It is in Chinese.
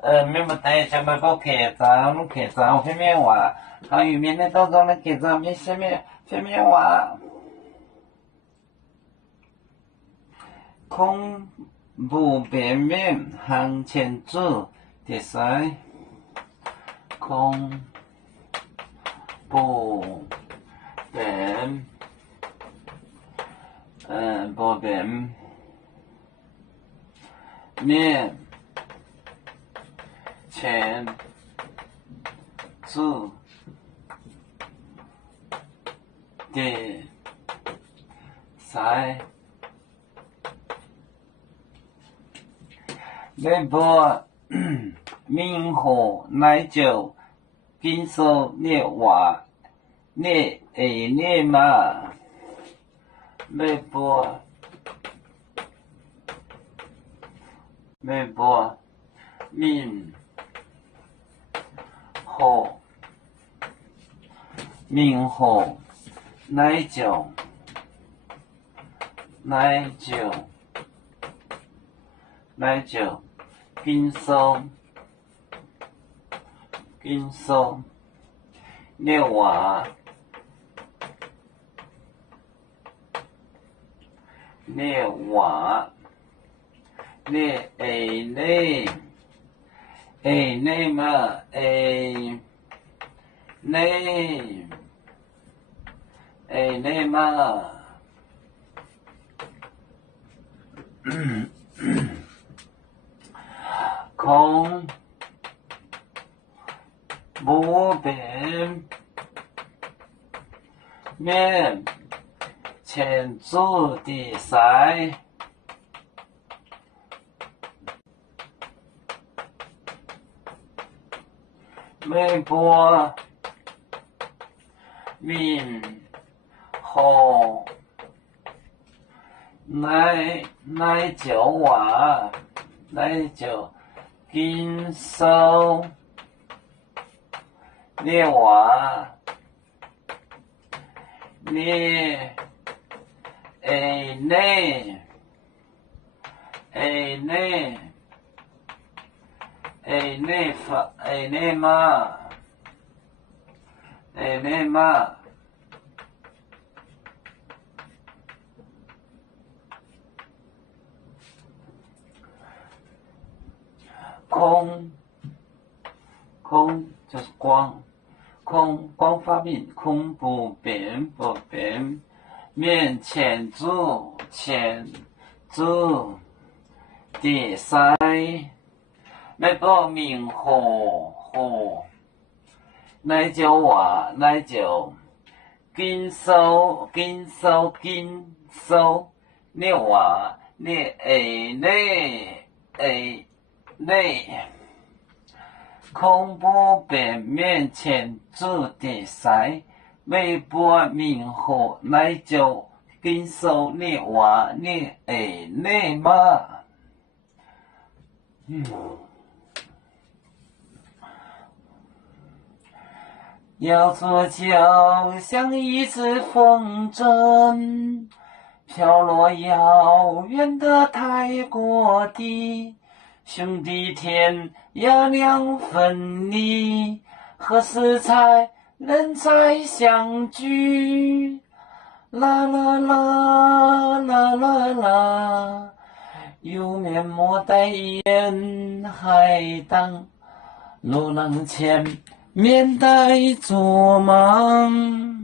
面不带小白包开张，开张后面话，还有面的当中的开张面下面后面话，空不变面向前走，第三，空不变，不变面。前字的三，微博明火奶酒，金手捏瓦捏捏嘛，微博明火奶酒金手捏瓦捏嘛内嘛，空不变面前字的三，微博明火奶酒瓦奶酒金手捏瓦捏内嘛，空就是光，光发明，空不变面前字第三，微博明火奶酒瓦奶酒金手捏瓦捏内空不变面前字第三，微博明火奶酒金手捏瓦捏内嘛。要做就像一只风筝，飘落遥远的泰国地，兄弟天涯两分离，何时才能再相聚？啦啦啦啦啦啦，有面莫待言，海当路能前面带作忙。